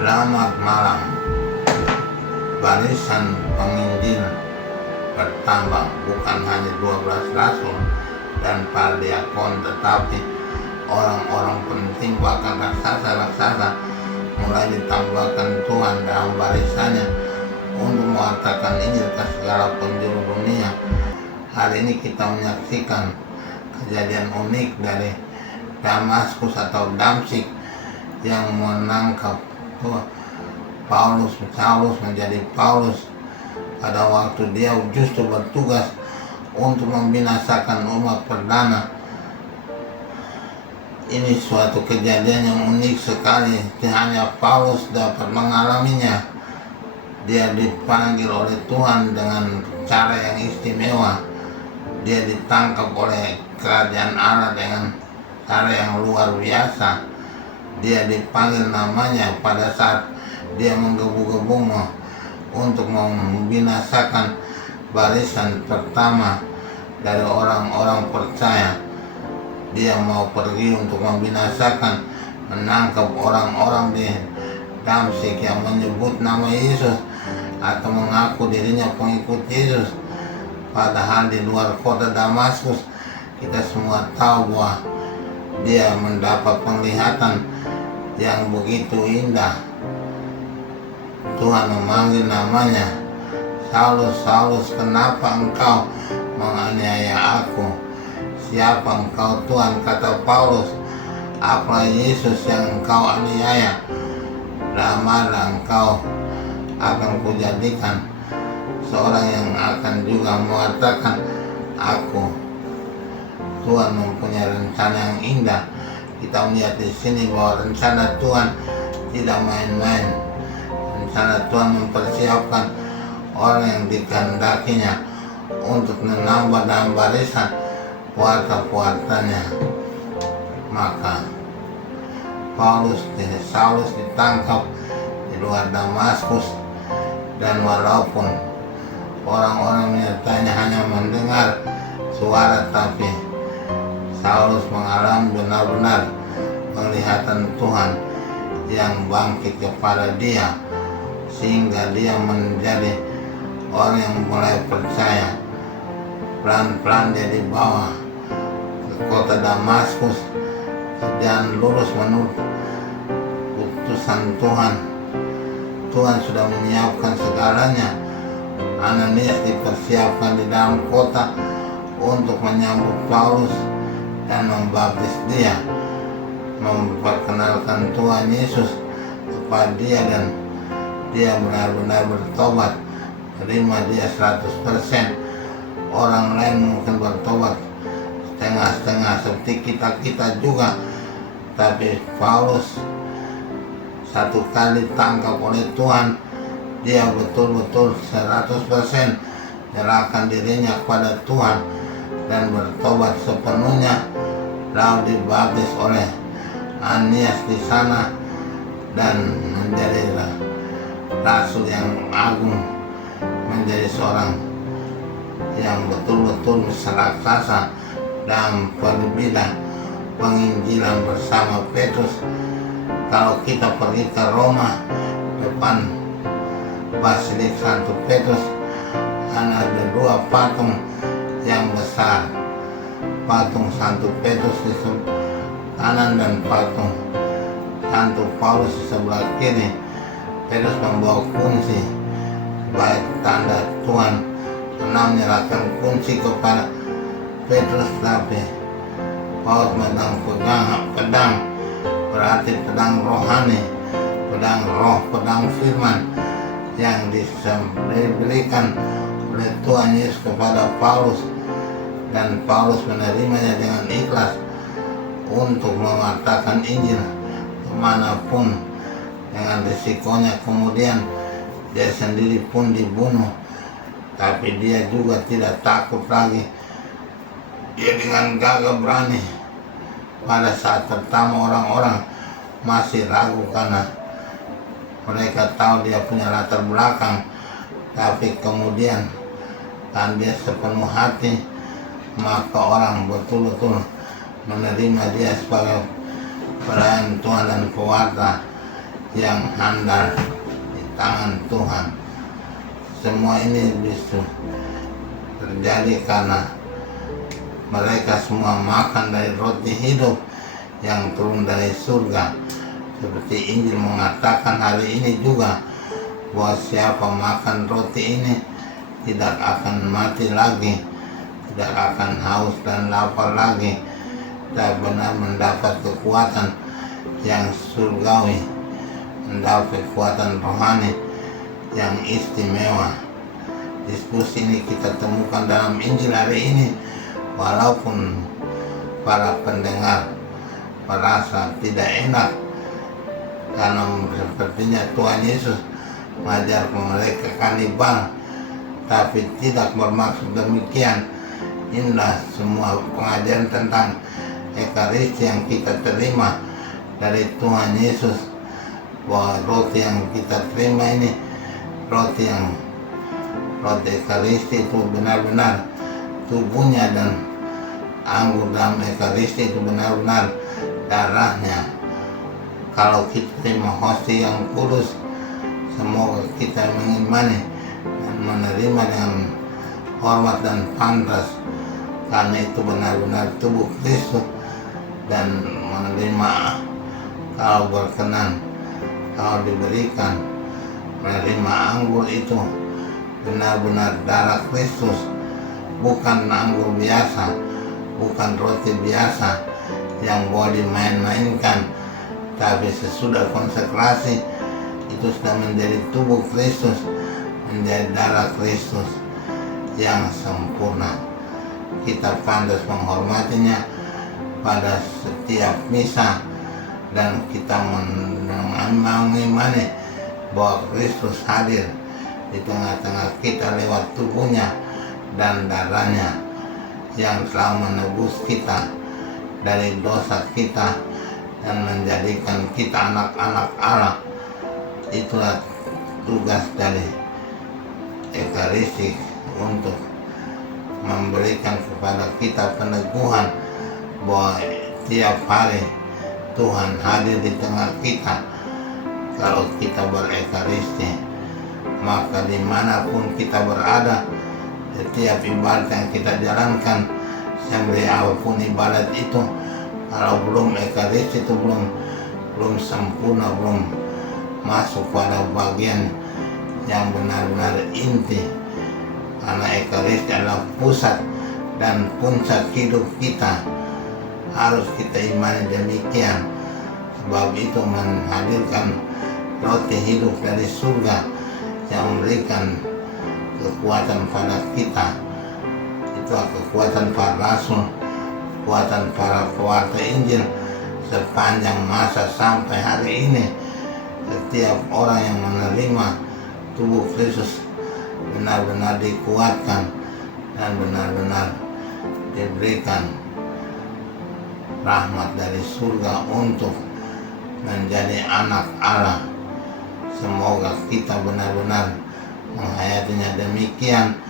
Selamat malam. Barisan penginjil bertambah, bukan hanya 12 rasul dan para diakon, tetapi orang-orang penting, bahkan raksasa-raksasa mulai ditambahkan Tuhan dalam barisannya untuk mengatakan Injil ke segala penjuru dunia. Hari ini kita menyaksikan kejadian unik dari Damaskus atau Damsyik yang menangkap Saulus menjadi Paulus pada waktu dia justru bertugas untuk membinasakan umat perdana. Ini suatu kejadian yang unik sekali, hanya Paulus dapat mengalaminya. Dia dipanggil oleh Tuhan dengan cara yang istimewa. Dia ditangkap oleh kerajaan Allah dengan cara yang luar biasa. Dia dipanggil namanya pada saat dia menggebu-gebu untuk membinasakan barisan pertama dari orang-orang percaya. Dia mau pergi untuk membinasakan, menangkap orang-orang di Damsyik yang menyebut nama Yesus atau mengaku dirinya pengikut Yesus. Padahal di luar kota Damaskus kita semua tahu bahwa dia mendapat penglihatan yang begitu indah. Tuhan memanggil namanya, "Saulus, Saulus, kenapa engkau menganiaya aku?" "Siapa engkau Tuhan?" kata Paulus. "Apa Yesus yang engkau aniaya? Lama engkau akan kujadikan seorang yang akan juga mengatakan aku." Tuhan mempunyai rencana yang indah. Kita melihat di sini bahwa rencana Tuhan tidak main-main. Rencana Tuhan mempersiapkan orang yang dikehendakinya untuk menambah dalam barisan puasa-puasanya. Maka Saulus ditangkap di luar Damaskus, dan walaupun orang-orang menyertainya hanya mendengar suara, tapi Saulus mengalami benar-benar penglihatan Tuhan yang bangkit kepada dia, sehingga dia menjadi orang yang mulai percaya. Pelan-pelan dia dibawa ke kota Damaskus dan lurus menurut putusan Tuhan. Tuhan sudah menyiapkan segalanya. Ananias dipersiapkan di dalam kota untuk menyambut Paulus dan membaptis dia, memperkenalkan Tuhan Yesus kepada dia, dan dia benar-benar bertobat, terima dia 100%. Orang lain mungkin bertobat setengah-setengah seperti kita juga, tapi Paulus satu kali tangkap oleh Tuhan, dia betul-betul 100% menyerahkan dirinya kepada Tuhan dan bertobat sepenuhnya, lalu dibaptis oleh Ananias di sana dan menjadi rasul yang agung, menjadi seorang yang betul-betul raksasa dalam bidang penginjilan bersama Petrus. Kalau kita pergi ke Roma, depan Basilik Santo Petrus ada dua patung yang besar, patung Santo Petrus di sebelah kanan dan patung Santo Paulus di sebelah kiri. Petrus membawa kunci sebagai tanda Tuhan pernah menyerahkan kunci kepada Petrus, tapi Paulus memegang pedang, berarti pedang rohani, pedang roh, pedang firman yang diberikan oleh Tuhan Yesus kepada Paulus, dan Paulus menerimanya dengan ikhlas untuk mengatakan Injil kemanapun dengan risikonya. Kemudian dia sendiri pun dibunuh, tapi dia juga tidak takut lagi. Dia dengan gagah berani. Pada saat pertama orang-orang masih ragu karena mereka tahu dia punya latar belakang, tapi kemudian kan dia sepenuh hati, maka orang betul-betul menerima dia sebagai pelayan Tuhan dan pewarta yang handal di tangan Tuhan. Semua ini bisa terjadi karena mereka semua makan dari roti hidup yang turun dari surga. Seperti Injil mengatakan hari ini juga, bahwa siapa makan roti ini tidak akan mati lagi, tidak akan haus dan lapar lagi, dan benar mendapat kekuatan yang surgawi, mendapat kekuatan rohani yang istimewa. Diskusi ini kita temukan dalam Injil hari ini, walaupun para pendengar merasa tidak enak karena sepertinya Tuhan Yesus mengajar mereka kanibal, tapi tidak bermaksud demikian. Inilah semua pengajaran tentang Ekaristi yang kita terima dari Tuhan Yesus, bahwa roti yang kita terima ini roti Ekaristi itu benar-benar tubuhnya, dan anggur dalam Ekaristi itu benar-benar darahnya. Kalau kita terima hostia yang kudus, semoga kita mengimani dan menerima dengan hormat dan pantas, karena itu benar-benar tubuh Kristus, dan menerima kalau berkenan, kalau diberikan, menerima anggur itu benar-benar darah Kristus, bukan anggur biasa, bukan roti biasa yang boleh dimain-mainkan, tapi sesudah konsekrasi itu sudah menjadi tubuh Kristus, menjadi darah Kristus yang sempurna. Kita pantas menghormatinya pada setiap misa, dan kita mengimani bahwa Kristus hadir di tengah-tengah kita lewat tubuhnya dan darahnya yang telah menebus kita dari dosa kita dan menjadikan kita anak-anak Allah. Itulah tugas dari Ekaristi, untuk memberikan kepada kita peneguhan bahwa tiap hari Tuhan hadir di tengah kita. Kalau kita berekaristi, maka dimanapun kita berada, setiap ibadat yang kita jalankan, sembelih apapun ibadat itu, kalau belum ekaristi itu belum sempurna, belum masuk pada bagian yang benar-benar inti. Karena ekaristi adalah pusat dan puncak hidup kita, harus kita imani demikian. Sebab itu menghadirkan roti hidup dari surga yang memberikan kekuatan pada kita. Itu kekuatan para rasul, kekuatan para pewarta Injil sepanjang masa sampai hari ini. Setiap orang yang menerima tubuh Kristus benar-benar dikuatkan dan benar-benar diberikan rahmat dari surga untuk menjadi anak Allah. Semoga kita benar-benar menghayatinya demikian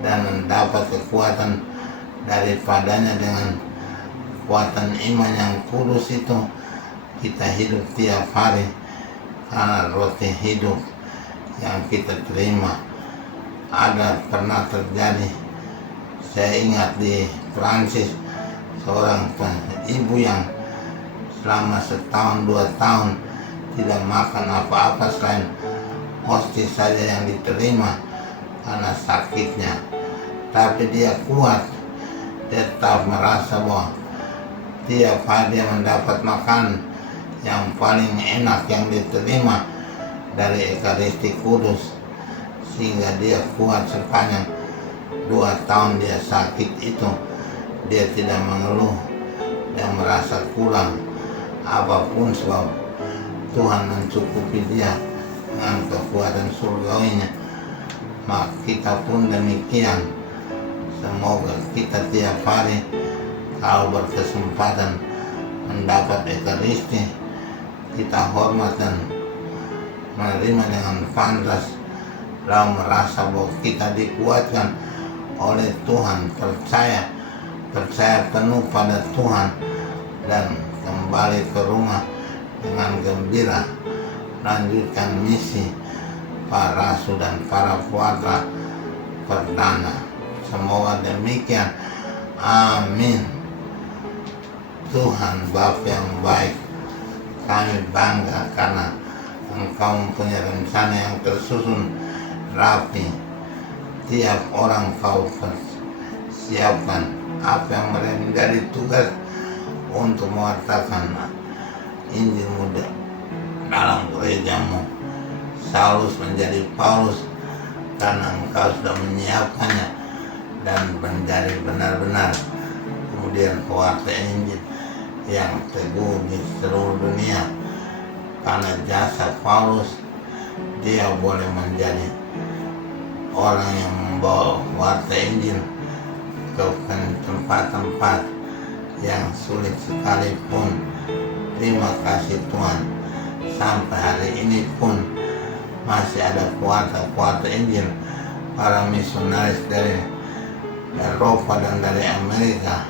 dan mendapat kekuatan daripadanya. Dengan kekuatan iman yang kudus itu kita hidup tiap hari, karena roti hidup yang kita terima. Ada pernah terjadi, saya ingat di Prancis, seorang ibu yang selama 1-2 tahun tidak makan apa-apa selain hostia saja yang diterima karena sakitnya. Tapi dia kuat, dia tetap merasa bahwa tiap hari dia mendapat makan yang paling enak yang diterima dari Ekaristi Kudus, sehingga dia kuat sepanjang 2 tahun dia sakit itu. Dia tidak mengeluh dan merasa kurang apapun, sebab Tuhan mencukupi dia dengan kekuatan surgawinya. Maka kita pun demikian. Semoga kita tiap hari kalau berkesempatan mendapat Ekaristi, kita hormat dan menerima dengan pantas, lalu merasa bahwa kita dikuatkan oleh Tuhan, percaya penuh pada Tuhan, dan kembali ke rumah dengan gembira lanjutkan misi para rasul dan para putra perdana. Semoga demikian. Amin. Tuhan Bapa yang baik, kami bangga karena Engkau mempunyai rencana yang tersusun rapi. Tiap orang Kau persiapkan apa yang menjadi tugas untuk mewartakan Injil-Mu dalam gereja-Mu. Saulus menjadi Paulus karena Engkau sudah menyiapkannya dan menjadi benar-benar kemudian pewarta Injil yang teguh di seluruh dunia. Karena jasa Paulus, dia boleh menjadi orang yang membawa warta Injil ke tempat-tempat yang sulit sekalipun. Terima kasih Tuhan, sampai hari ini pun masih ada puarta-puarta Injil, para misionaris dari Eropa dan dari Amerika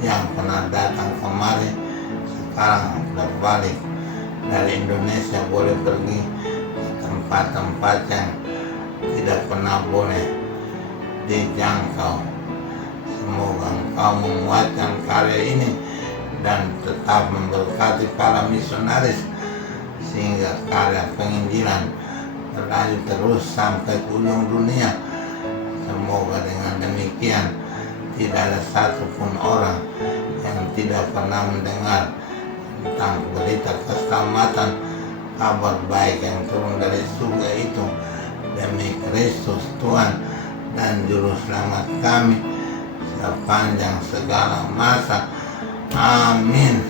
yang pernah datang kemari, sekarang berbalik dari Indonesia boleh pergi ke tempat-tempat yang tidak pernah boleh dijangkau. Semoga Engkau menguatkan karya ini dan tetap memberkati para misionaris sehingga karya penginjilan berlanjut terus sampai ke ujung dunia. Semoga dengan demikian tidak ada satupun orang yang tidak pernah mendengar tentang berita keselamatan, kabar baik yang turun dari surga itu demi Kristus Tuhan dan Juru Selamat kami sepanjang segala masa. Amin.